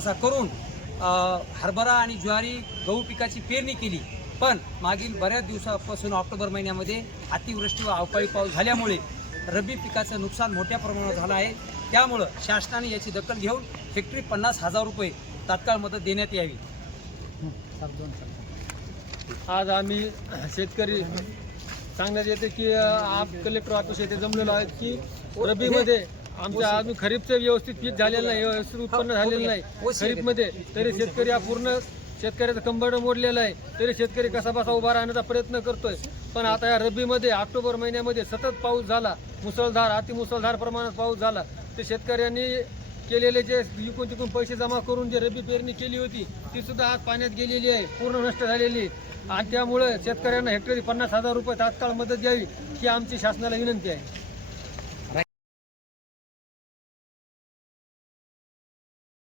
असा करून हरभरा आणि ज्वारी गहू पिकाची पेरणी केली, पण मागील बऱ्याच दिवसापासून ऑक्टोबर महिन्यामध्ये अतिवृष्टी व अवकाळी पाऊस झाल्यामुळे रब्बी पिकाचं नुकसान मोठ्या प्रमाणावर झालं आहे। त्यामुळं शासनाने याची दखल घेऊन हेक्टरी 50,000 रुपये तात्काळ मदत देण्यात यावी। आज आम्ही शेतकरी सांगण्यात येते की कलेक्टर ऑफिस येथे जमलेलो आहे की रब्बीमध्ये आमच्या अजून खरीपचं व्यवस्थित पीक झालेलं नाही, व्यवस्थित उत्पन्न झालेलं नाही खरीपमध्ये, तरी शेतकरी हा पूर्ण शेतकऱ्याचं कंबरडं मोडलेलं आहे, तरी शेतकरी कसा बसा उभा राहण्याचा प्रयत्न करतोय। पण आता या रब्बीमध्ये ऑक्टोबर महिन्यामध्ये सतत पाऊस झाला, मुसळधार अतिमुसळधार प्रमाणात पाऊस झाला, ते शेतकऱ्यांनी केलेले जे इकून तिकून पैसे जमा करून जे रब्बी पेरणी केली होती ती सुद्धा आज पाण्यात गेलेली आहे, पूर्ण नष्ट झालेली। आणि त्यामुळे शेतकऱ्यांना हेक्टरी 50,000 रुपये तात्काळ मदत द्यावी ही आमची शासनाला विनंती आहे।